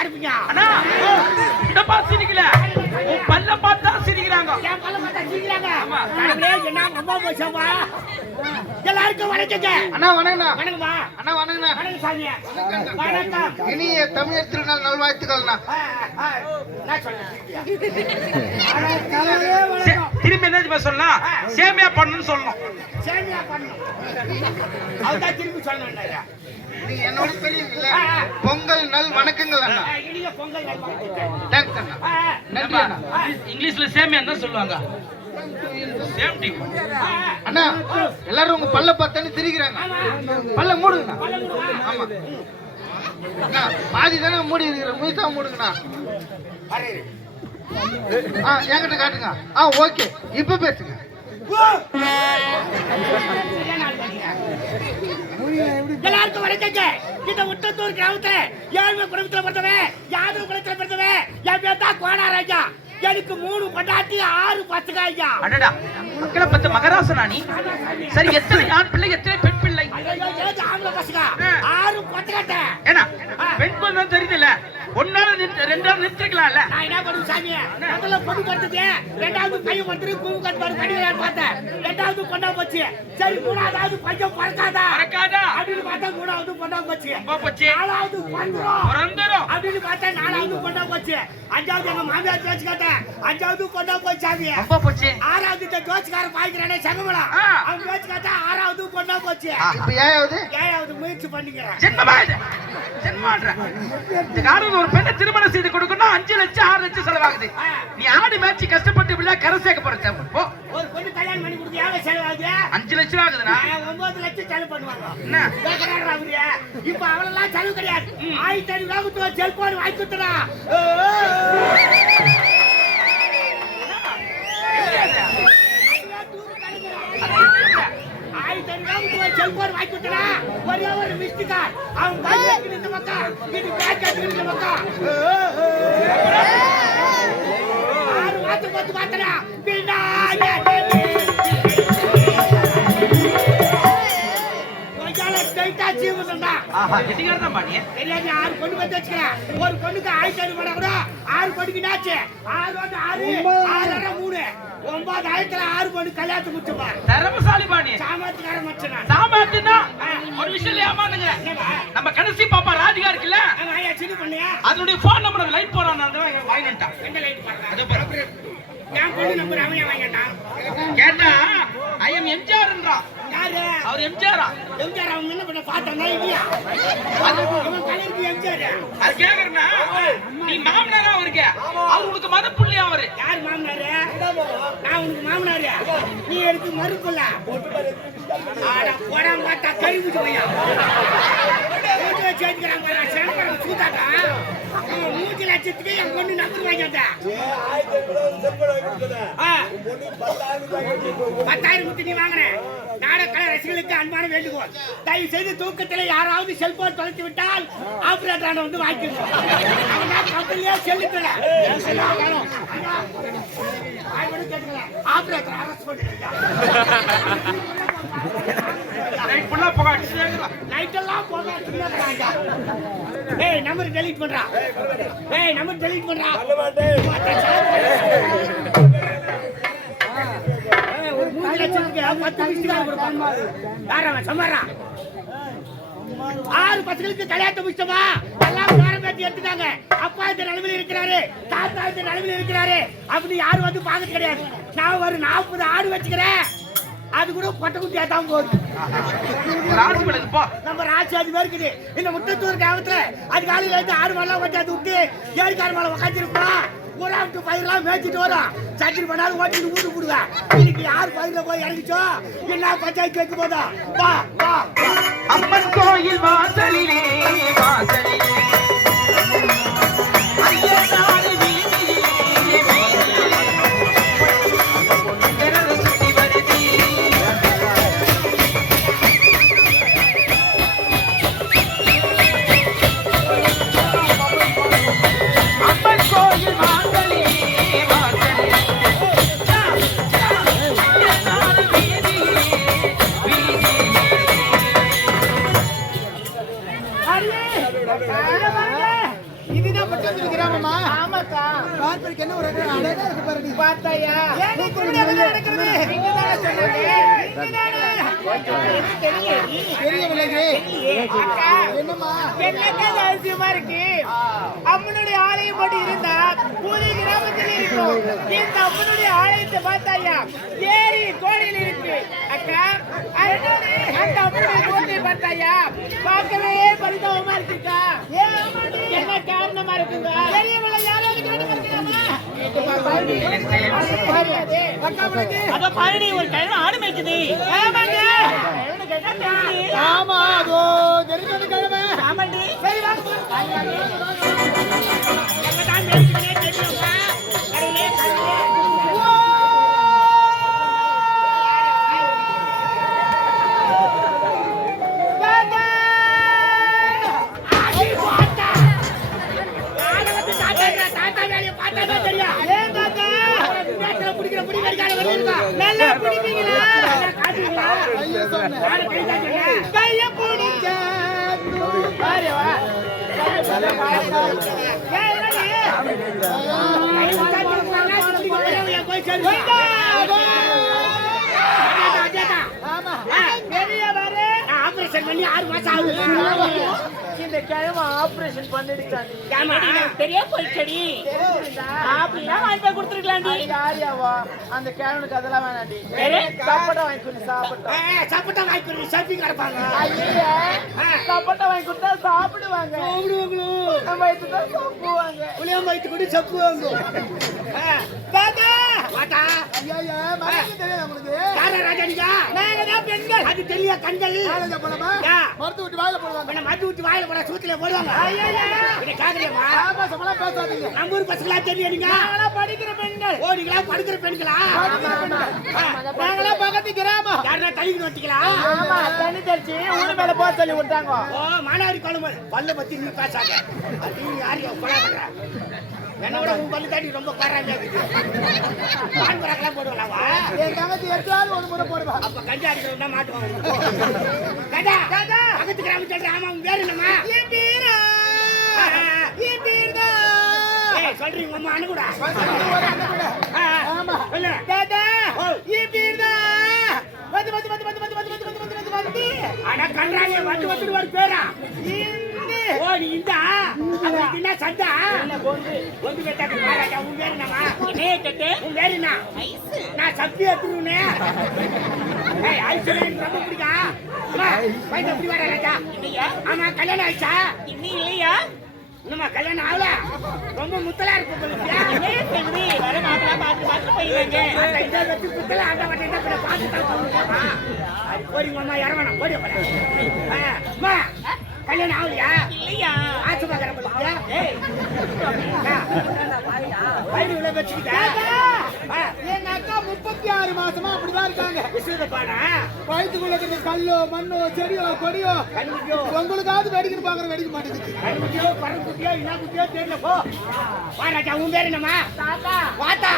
அண்ணா பார்த்து சிரிக்கல. உன் பல்ல பார்த்தா சிரிக்கிறாங்க. என் பல்ல பார்த்தா சிரிக்கிறாங்க. ஆமா. கடவுளே என்ன ரொம்ப போச்சப்பா எல்லாருக்கும் வணக்கங்க. அண்ணா வணக்கண்ணா. வணக்கம்மா. அண்ணா வணக்கண்ணா. வணக்கம் சாமி. வணக்கம். இனிய தமிழர் திருநாள் நல்வாழ்த்துக்கள்ண்ணா வணக்கம். திரும்பி என்ன சொல்லலாம் சேமியா பண்ணணும்னு சொல்லணும். சேமியா பண்ணணும். அதுதான் திருப்பி சொல்லணும்னாரு. நீங்க என்னோட பெரியவங்கல்ல இங்கிலீஷ்ல சேமியா தான் சொல்லுவாங்க. அண்ணா எல்லாரும் உங்க பல்ல பார்த்தானே சிரிக்கிறாங்க. பல்ல மூடுங்கண்ணா. ஆமா. அண்ணா பாதி தானே மூடி இருக்கிற முழுசா மூடுங்கண்ணா. ஆ என்கிட்ட காட்டுங்க. ஆ ஓகே. இப்ப பேசுங்க. எல்லாருக்கும் வணக்கங்க. இந்த உத்தத்தூர் கிராமத்துல ஏழ்மை குடும்பத்துல பிறந்தவன் யாதவ குலத்துல பிறந்தவன் என் பேர் தான் கோணாராஜா எனக்கு மூணு பொண்டாட்டி ஆறு பத்துங்க ஐயா. அடடா மக்களை பத்த மகராசனா நீ? சரி எத்தனை ஆண் பிள்ளை எத்தனை பெண் பிள்ளை? ஐயோ, ஏது ஆம்பளை பசங்க. ஆறு பத்துக்கட்ட ஏன்னா பெண் குழந்தை தெரியுதுல்ல. ஒன்னால நிறுத்த ரெண்டாவது நிறுத்திக்கலாம்ல நான் என்ன பண்ணுவேன் சாமி? முதல்ல பொண்ணு படுத்துச்சு ரெண்டாவது பையன் வந்து பூவு பண்ணிடலான்னு பார்த்தேன். ரெண்டாவது பொண்ணா போச்சு. சரி மூணாவது பையன் பறக்காதா? மறக்காதா அப்படின்னு பார்த்தா மூணாவது பொண்ணா போச்சு. போச்சு? நாலாவது பிறந்தரும். அப்படின்னு பார்த்தா நாலாவது பொண்ணா போச்சு. அஞ்சாவது எங்க மாமியார் தோச்சு கேட்டேன். அஞ்சாவது பொண்ணா போச்சு சாமி. போச்சு? ஆறாவது இந்த தோச்சுக்கார பாய்க்கிறானே சகமலா. ஆ. அவன் தோச்சு கேட்டா ஆறாவது பொண்ணா போச்சு. இப்ப ஏழாவது? ஏழாவது முயற்சி பண்ணிக்கிறேன். ஜென்மமா காரணம் ஒரு பெண்ணை திருமணம் செய்து கொடுக்கணும் அஞ்சு லட்சம் ஆறு லட்சம் செலவாகுது. நீ ஆடி மேட்ச் கஷ்டப்பட்டு இப்படிலாம் கரை சேர்க்க போற. போ. ஒரு பொண்ணு கல்யாணம் பண்ணி கொடுத்து எவ்வளவு செலவாகுது? அஞ்சு லட்சம் ஆகுதுண்ணா ஒன்பது லட்சம் செலவு பண்ணுவாங்க. என்ன. இப்ப அவளெல்லாம் செலவு கிடையாது. ஆயிரத்தி ஐநூறு செல்போன் வாங்கி கொடுத்துடா ஆயிரத்தி ஐநூறு ரூபா கொடுத்து ஒரு செல்போன் வாங்கி கொடுத்துடா ஒரே ஒரு மிஸ்டு கால் அவன் பைக் எடுத்துட்டு இந்த பக்கம் இது பேக் எடுத்துட்டு இந்த பக்கம் ஆறு வாத்து பத்து மாத்தடா கெட்டிக்கார தான் பாடிய தெரியாது ஆறு பொண்ணு வச்சுக்கிறேன் ஒரு பொண்ணுக்கு ஆயிரத்தி ஐநூறு படம் கூட ஆறு பொண்ணுக்கு ஆறு ஒன்று ஆறு ஆறு மூணு. ஒன்பது ஆயிரத்துல ஆறு பொண்ணு கல்யாணத்தை முடிச்சுப்பா திறமசாலி பாடிய சாமர்த்தியக்கார மச்சனா சாமாத்தியம்னா ஒரு விஷயம் ஏமாந்துங்க நம்ம கடைசி பாப்பா ராதிகா இருக்குல்ல? ஐயா சின்ன பண்ணியா அதனுடைய போன் நம்பர் லைட் போறான் வாங்கிட்டான் எந்த லைட் பாருங்க அது கேட்டா ஐயம் எம்ஜிஆர்ன்றான் யாரு? அவர் எம்ஜிஆரா? எம்ஜிஆர் அவன் என்ன பண்ண பார்த்தானா இல்லையா? கலருக்கு எம்ஜிஆர். அது கேக்குறேன்னா நீ மாமனாரா அவருக்கு? அவர் உனக்கு மத புள்ளி அவரு. யார் மாமனாரு? நான் உனக்கு மாமனாரு. நீ எடுத்து மறுக்கல ஆட போடாம பார்த்தா கழிவுச்சு பையன். மூஞ்சி வச்சு அடிக்கிறான் பாரு சிலம்பரம் சூத்தாட்டா அவன் மூஞ்சி லட்சத்துக்கு என் பொண்ணு நம்பர் வாங்கிட்டா பத்தாயிரம் கொடுத்து நீ வாங்கின. நாடக ரசிகளுக்கு அன்பான வேண்டுகோள். தயவு செய்து தூக்கத்தில் யாராவது செல்போன் தொலைத்து விட்டால் ஆபரேட்டரான வந்து வாங்கிக்கணும் அவன் கம்பெனியே செல்லுக்கல ஆபரேட்டர் அரசு பண்ணிருக்கா நைட் ஃபுல்லா ஏய் நம்பர் டெலீட் பண்றா. ஏய் நம்பர் டெலீட் பண்றா. ஒரு மூணு லட்சத்துக்கு பத்து நிமிஷம் கொடுப்பான். யார் அவன்? சமரா ஆறு பசங்களுக்கு கல்யாணத்தை முடிச்சோமா எல்லாம் பேரம் பேட்டி எடுத்துட்டாங்க. அப்பா இந்த நிலைமையில இருக்கிறாரு. தாத்தா இந்த நிலைமையில இருக்கிறாரு. அப்படின்னு யாரும் வந்து பார்க்க கிடையாது. நான் ஒரு நாற்பது ஆடு வச்சுக்கிறேன். அது கூட பொட்டை குட்டியா தான் போகுது. நம்ம ராசி அது மாதிரி இந்த முட்டத்தூர் கிராமத்துல அது காலையில இருந்து ஆடு மாடெல்லாம் கொண்டாந்து விட்டு ஏரிக்கார மேல உக்காந்துருப்போம் ஊராட்டு பயிரெல்லாம் மேய்ச்சிட்டு வரும் சட்டில் பண்ணாலும் ஓட்டிட்டு ஊட்டு போடுங்க இன்னைக்கு யார் பயிரில போய் இறங்கிச்சோ? என்ன பஞ்சாயத்து வைக்க போதா. வா வா. அம்மன் கோயில் வாசலிலே வாசலிலே. சொன்னீங்க. என்னம்மா? என்னதான் அவசியமா இருக்கு அம்மனுடைய ஆலயம் மட்டும் இருந்தா பூரி கிராமத்தில் இருக்கும். இந்த அம்மனுடைய ஆலயத்தை பார்த்தாயா? ஏரி இருக்கு. அக்கா அந்த அம்மனுடைய பார்த்தாயா? பார்க்கவே பரிதாபமா இருக்குக்கா. என்ன காரணமா இருக்குங்க? தெரியவில்லையா யாராவது கேட்டு பார்க்கலாமா? தெரியாது. அத ஒரு கிழமை ஆடு மேய்க்குது? ஆமா அதோ தெரிஞ்சது கிழமை. ஆமாண்டி. சரி வாங்க. பெரிய பாரு. நான் ஆபரேஷன் பண்ணி ஆறு மாசம் ஆகுது இந்த கிழமை ஆபரேஷன் பண்ணிடுச்சாண்டி பெரிய போயிடுச்சடி? அப்படின்னா வாங்கி யாரியாவா? அந்த கிழவனுக்கு அதெல்லாம் வேணாண்டி? சாப்பாட்டை வாங்கி கொடுத்து சாப்பிட்டோம் ஏய், சப்போட்டா வாங்கி கொடு செல்ஃபி கிடப்பாங்க. சாப்பாட்டை வாங்கி கொடுத்தா சாப்பிடுவாங்க. நம்ம வயிற்று தான் சாப்பிடுவாங்க புளியம் வயிற்று கூட செப்பு வாங்கும் பாட்டா அது தெரிய கண்கள். மருந்து விட்டு வாயில போடுவாங்க மருந்து விட்டு வாயில போட சூத்தில போடுவாங்க. பேசாதீங்க. நம்ம ஊர் பசங்களா நாங்களாம் படிக்கிற பெண்கள். ஓடிங்களா படுக்கிற பெண்களா? நாங்களா பக்கத்து கிராமம். வச்சிங்களா ஆமா தண்ணி தெளிச்சு ஊரு மேல போக சொல்லி விட்டாங்க. ஓ மானாரி குழம்பு பல்ல பத்தி நீ பேசாத. அது கொலை பண்ற. என்னோட உன் பல்லு தாண்டி ரொம்ப பாராங்க பான்பராக்கெல்லாம் போடுவலாவா என் தங்கச்சி எட்டாவது ஒரு முறை போடுவா. அப்ப கஞ்சா அடிக்கிறவங்க மாட்டுவாங்க கிராமம் சொல்றேன். ஆமா உங்க பேரு என்னம்மா என் பேரா என் பேர் தான் ஏய் சொல்றீங்க ஆமா சொல்லு தாத்தா பேர் தான் வந்து வந்து வந்து வந்து வந்து வந்து வந்து வந்து வந்து வந்து ஆனா கன்றாங்க வந்து வந்து ஒரு பேரா இந்த ஓ நீ இந்த அப்ப இதுனா சந்தா ஒன்று கேட்டாக்க மாறாட்டா உன் பேரு என்னம்மா என்ன கேட்டு உன் பேரு என்ன நான் சக்தி எடுத்துருவேனே ஏய் ஐஸ்வர்யா எனக்கு ரொம்ப பிடிக்கும் அம்மா பையன் எப்படி வர ராஜா ஆமா கல்யாணம் ஆயிடுச்சா? இன்னும் இல்லையா இல்லம்மா கல்யாணம் ஆகல? ரொம்ப முத்தலா இருக்கு வர மாப்பிளா பார்த்து பார்த்து போயிருவாங்க அந்த இதை வச்சு முத்தல ஆட்ட மாட்டேன் கூட பார்த்து தான் போறீங்கம்மா இறங்கணும் போடி அம்மா கல்யாணம் ஆகலையா? இல்லையா? ஆச்சு பாக்குறேன் வயிறு விளை வச்சுக்கிட்டா? எங்க அக்கா முப்பத்தி ஆறு மாசமா அப்படிதான் இருக்காங்க. வயிற்றுக்குள்ள கல்லோ மண்ணோ செடியோ கொடியோ உங்களுக்காவது வெடிக்கணும் பாக்குற வெடிக்க மாட்டேங்குது. கண்ணுக்குட்டியோ பறக்குட்டியோ என்ன குட்டியோ தெரியல போ. வா ராஜா உன் பேர் என்னம்மா? தாத்தா. வாத்தா.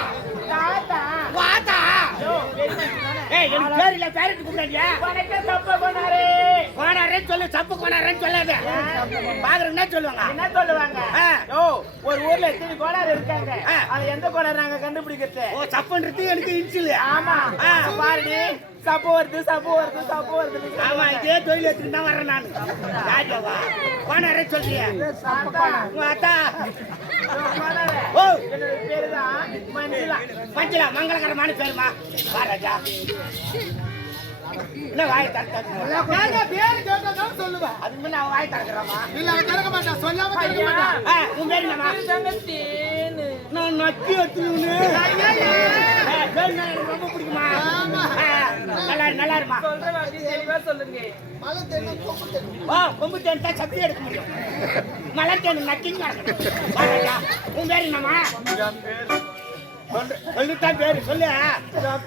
தாத்தா. வாத்தா. ஏய் எனக்கு பேர் இல்ல பேரட்டு கூப்பிடாதியா வணக்கம் தப்பா பண்ணாரு கோனாரேன்னு சொல்லு சப்பு கோனாரேன்னு சொல்லாத. சொல்லுவாங்க? என்ன சொல்லுவாங்க. ஓ ஒரு ஊர்ல எத்தனை கோளாறு இருக்காங்க. அது எந்த நாங்க கண்டுபிடிக்கிறது? ஓ சப்புன்றது எனக்கு இன்சில். ஆமா. பாருடி. சப்பு வருது சப்பு வருது சப்பு வருது ஆமா இதே தொழில் எடுத்துட்டு தான் வரேன் நான். ராஜாவா கோனாரே சொல்றிய. ஓ என்னோட பேரு தான் மஞ்சுளா மங்களகரமான பேருமா வா ராஜா. என்ன வாய் நான் பேரு கேட்டதான் சொல்லுவேன் அது முன்ன அவன் வாய் தரக்குறாமா இல்ல அவன் திறக்க மாட்டான் சொல்லாம திறக்க மாட்டான் உன் பேர் தங்கத்தேனு நான் நக்கி வச்சுன்னு நேரமா கொம்பு தேன் எடுக்க முடியும். மலர் தேன் நக்கிங் உன் பேர் என்னம்மா?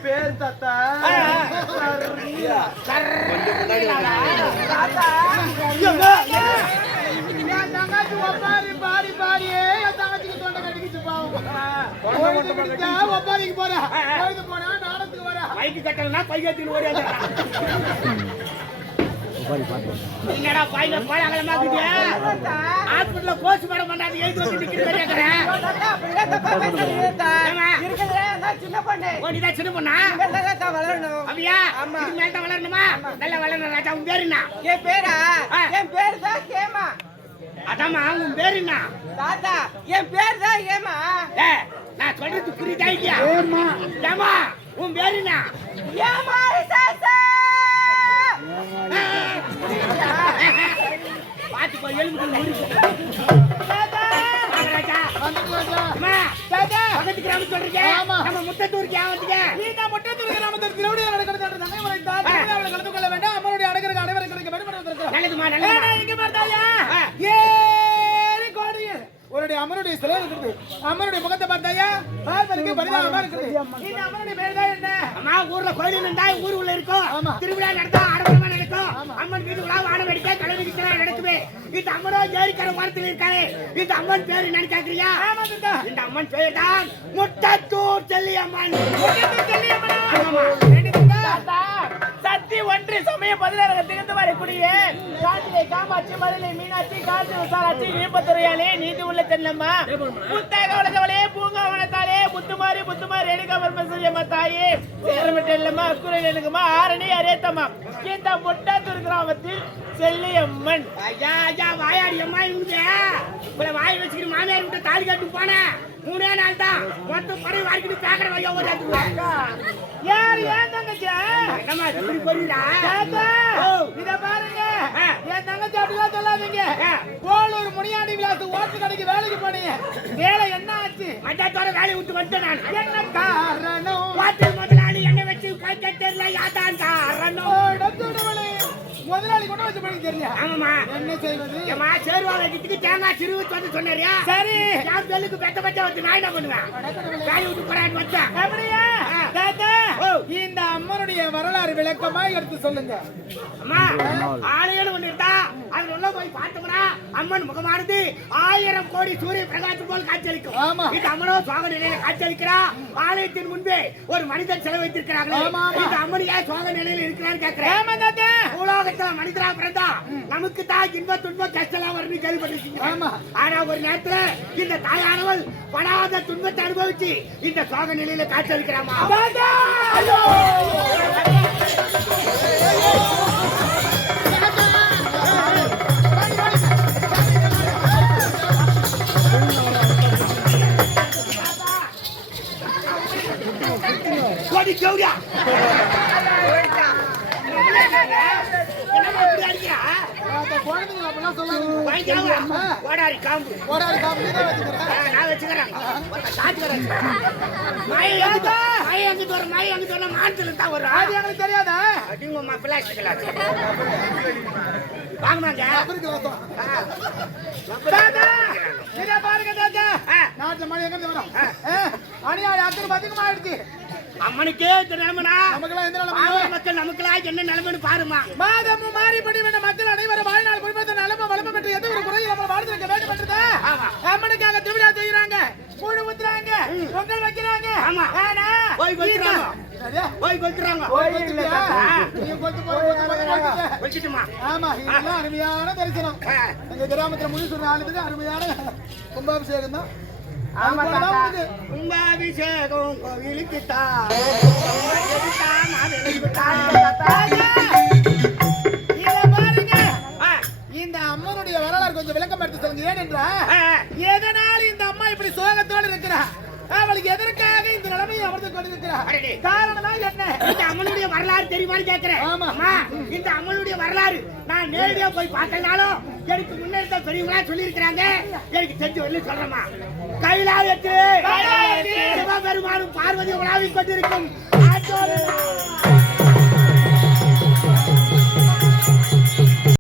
பேர் தாத்தா. போனா மைக்கு கட்டலன்னா பையத்தின் ஓடியாதான் என்னடா பையில கோலாகலமாக்குது ஹாஸ்பிடல்ல போஸ்ட் மார்டம் பண்ணாது எழுதி வந்து நிக்கிற கேக்குறேன் ஏம்மா? சின்ன பண்ணு ஓ நீதான் சின்ன பொண்ணா? வளரணும் அப்படியா. இதுக்கு மேல தான் வளரணுமா? நல்லா வளரணும் ராஜா உன் பேரு என்ன? என் பேரா? ஆ. என் பேர் தான் கேமா அதாம்மா உன் பேரு என்ன? தாத்தா என் பேர் தான் ஏமா ஏ நான் சொல்றது புரியுதா இல்லையா? ஏம்மா? உன் பேரு என்ன ஏமா சாசா பாத்து போய் எலும்பு பக்கத்து கிராமம் சொல்றீங்க. நம்ம முட்டத்தூர் கிராமத்தில் நடக்கிறது. ஆ. திருவிழாவில் கலந்து கொள்ள வேண்டாம் அம்மனுடைய அடைக்கருக்கு அனைவரும் கிடைக்க வேண்டும். நல்லதுமா ஏன்னா, இங்க பார்த்தாயா? ஆ. ஏழு கோடியில் உன்னுடைய அம்மனுடைய சிலை இருக்குது. அம்மனுடைய முகத்தை பார்த்தாயா? பார்ப்பதற்கு பரிதாபமா இருக்குது. இந்த அம்மனுடைய பேர் தான் என்ன? அம்மா ஊர்ல கோயில் இருந்தா ஊர் உள்ள இருக்கும். ஆமா. திருவிழா நடத்தா ஆடம்பரமா நடக்கும். அம்மன் வீட்டு விழா வானம் அடிக்க கலை நிகழ்ச்சிலாம் நடக்குமே. இந்த அம்மனோ ஏரிக்கரை மரத்தில் இருக்காரு. இந்த அம்மன் பேரு என்னன்னு கேக்குறியா. இந்த அம்மன் பேர் தான் முட்டத்தூர் செல்லியம்மன். சக்தி ஒன்று சமய பதினாறு திகழ்ந்து வரக்கூடிய காட்டிலே காமாட்சி மதுரை மீனாட்சி காசி விசாலாட்சி நீப்பத்துறையாலே நீதி உள்ள தென்னம்மா புத்தக வளர்ந்தவளே பூங்கா வனத்தாலே முத்துமாரி முத்துமாரி எடுக்க பரமசிரியம்மா தாயே. சேரமிட்ட இல்லம்மா அக்குறை எனக்குமா ஆரணி அரேத்தம்மா இந்த முட்டாத்தூர் கிராமத்தில் செல்லியம்மன். ஐயா ஐயா வாயாடி அம்மா இவங்க. வாய் வச்சுக்கிட்டு மாமியார் விட்டு தாலி கட்டு போனேன். மூணே நாள் தான். மொத்தம் படம் வாங்கிட்டு பேக்கட வைக்க ஒரு யார் ஏன் தங்கச்சி? என்னம்மா தாத்தா, ஓ. இத பாருங்க. என் தங்கச்சி அப்படிலாம் சொல்லாதீங்க. கோளூர் முனியாண்டி விலாசு ஓட்டு கடைக்கு வேலைக்கு போனீங்க வேலை என்ன ஆச்சு? மத்தியத்தோட வேலையை விட்டு வந்துட்டேன் நான். என்ன காரணம்? வாட்டல் முதலாளி என்ன வச்சு பைக்க தெரியல யாதான் காரணம்? முதலாளி கொண்டு வச்சு பண்ணி தெரியல ஆமாம்மா. என்ன செய்வது? ஏம்மா சேர்வா வைக்கிறதுக்கு தேங்காய் சிறுவு வந்து சொன்னாரியா சரி. என் பெல்லுக்கு பெத்த பெத்த வந்து நான் என்ன பண்ணுவேன்? வேலையை விட்டு போறான்னு வச்சேன். அப்படியா. தாத்தா. இந்த அம்மனுடைய வரலாறு விளக்கமா எடுத்து சொல்லுங்க. அம்மா ஆலயம் ஒண்ணு இருந்தா அது உள்ள போய் பார்த்தோம்னா அம்மன் முகமானது ஆயிரம் கோடி சூரிய பிரகாசம் போல் காட்சியளிக்கும். ஆமா. இந்த அம்மனோ சோக நிலையில காட்சியளிக்கிறா? ஆலயத்தின் முன்பே ஒரு மனிதன் சிலை வைத்திருக்கிறாங்களே ஆமா, ஆமா. இந்த அம்மன் ஏன் சோக நிலையில இருக்கிறான்னு கேட்கிறேன் பூலோகத்துல மனிதரா பிறந்தா நமக்கு தான் இன்ப துன்பம் கஷ்டம் வரும்னு கேள்விப்பட்டிருக்கீங்க. ஆனா ஒரு நேரத்துல இந்த தாயானவள் படாத துன்பத்தை அனுபவிச்சு இந்த சோக நிலையில காட்சியளிக்கிறாமா அது எங்களுக்கு தெரியாதா? இத பாருங்க நாட்டுல மழை எங்க வரும்? ஆ, அநியாயம் அத்தனை அதிகமா ஆயிடுச்சு? அம்மனுக்கே இந்த நிலைமைனா நமக்கெல்லாம் எந்த நிலைமை மக்கள் நமக்கெல்லாம் என்ன நிலைமைன்னு பாருமா மாதமும் மாறிப்படி வேண்ட மக்கள் அனைவரும் வாழ்நாள் குடும்பத்தை நலம வளம பெற்று எந்த ஒரு குறையும் நம்ம வாழ்ந்திருக்க வேண்டும் என்றதா. அம்மனுக்காக திருவிழா செய்யறாங்க கூழு ஊத்துறாங்க. பொங்கல் வைக்கிறாங்க. ஆமா. ஆனா போய் கொத்துறாங்க சரியா? போய் கொத்துறாங்க ஆமா இதெல்லாம் அருமையான தரிசனம். எங்க கிராமத்துல முழுசு நாளுக்கு அருமையான கும்பாபிஷேகம் தான். உனக்கு. கும்பாபிஷேகம் கோவிலுக்கு இந்த அம்மனுடைய வரலாறு கொஞ்சம் விளக்கம் எடுத்து சொல்லுங்க. ஏனென்றா எதனால் இந்த அம்மா இப்படி சோகத்தோடு இருக்கிறா? அவளுக்கு எதற்காக இந்த நிலைமையை அமர்ந்து கொண்டிருக்கிறா? அடடே. காரணம் என்ன? இந்த அம்மனுடைய வரலாறு தெரியுமான்னு கேக்குறேன். ஆமா. இந்த அம்மனுடைய வரலாறு நான் நேரடியா போய் பார்த்தனாலும் எனக்கு முன்னாடி தான் பெரியவங்களா சொல்லியிருக்கிறாங்க. எனக்கு தெரிஞ்ச வரல சொல்றேம்மா கைலாயத்தில் சிவபெருமானும் பார்வதி உலாவிக் கொண்டிருக்கும் ஆற்றோடு